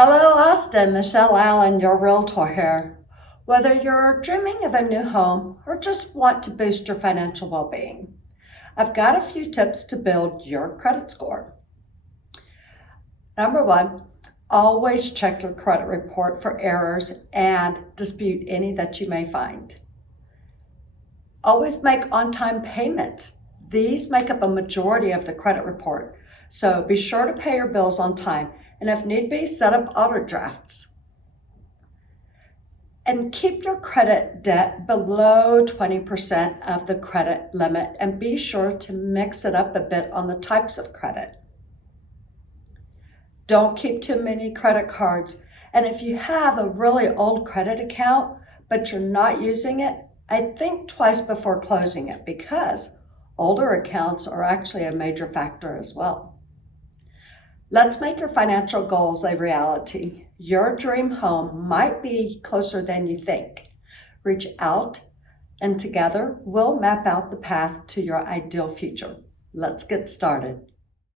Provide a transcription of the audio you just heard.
Hello, Austin. Michelle Allen, your Realtor here. Whether you're dreaming of a new home or just want to boost your financial well-being, I've got a few tips to build your credit score. Number one, always check your credit report for errors and dispute any that you may find. Always make on-time payments. These make up a majority of the credit report, so be sure to pay your bills on time, and if need be, set up auto drafts. And keep your credit debt below 20% of the credit limit, and be sure to mix it up a bit on the types of credit. Don't keep too many credit cards, and if you have a really old credit account but you're not using it, I'd think twice before closing it, because older accounts are actually a major factor as well. Let's make your financial goals a reality. Your dream home might be closer than you think. Reach out, and together we'll map out the path to your ideal future. Let's get started.